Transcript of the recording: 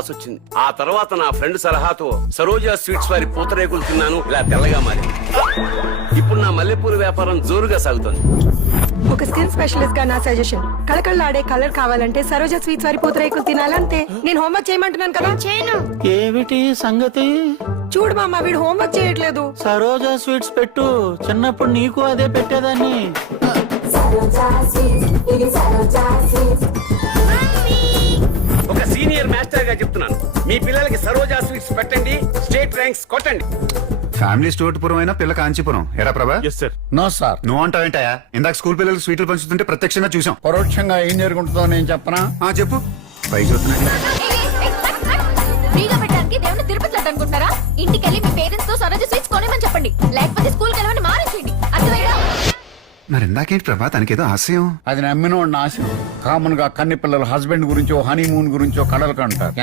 వచ్చింది. ఆ తర్వాత నా ఫ్రెండ్ సలహాతో సరోజా స్వీట్స్ వారి పూతరేకులు తిన్నాను, ఇలా తెల్లగా మారింది. ఇప్పుడు నా మల్లెపూల వ్యాపారం జోరుగా సాగుతుంది. ఒక స్కిన్ స్పెషలిస్ట్ గా నా సజెషన్, కళకళలాడే కలర్ కావాలంటే సరోజా స్వీట్స్ వారి పూతరేకులు తినాలంతే. నేను హోంవర్క్ చేయమంటున్నాను కదా, చేయను. ఏమిటి సంగతి? చూడు మామ, వీడు హోంవర్క్ చేయట్లేదు. సరోజా స్వీట్స్ పెట్టు, చిన్నప్పుడు నీకు అదే పెట్టేదాన్ని. ఒక సీనియర్ మాస్టర్ గా చెప్తున్నాను, మీ పిల్లలకి సరోజా స్వీట్స్ పెట్టండి, స్టేట్ ర్యాంక్స్ కొట్టండి. ఫ్యామిలీ స్టోర్పురం అయినా పిల్ల కాంచీపురం. ఎరా ప్రభా? No sir. నువ్వు అంటావేంటాయా? ఇందాక స్కూల్ పిల్లలకు స్వీట్లు పంచుతుంటే ప్రత్యక్షంగా చూసాం. పరోక్షంగా ఏం జరుగుతుందో నేను చెప్పనా? చెప్పు. పై చూస్తున్నా. ఫ్రీగా పెట్టడానికి దేవుని తిరుపతి లడ్డు అనుకుంటారా? ఇంటికెళ్ళి మీ పేరెంట్స్ తో సరోజా స్వీట్స్ కొనేమని చెప్పండి, లేకపోతే స్కూల్ కెళ్ళమని మారించండి. అర్థమైనా? మరి ఇందాకేంటి ప్రభా, తనకేదో ఆశయం. అది నమ్మిన నాశనం. కామన్ గా కన్ని పిల్లలు హస్బెండ్ గురించో హనీమూన్ గురించో కలలు కంటారు.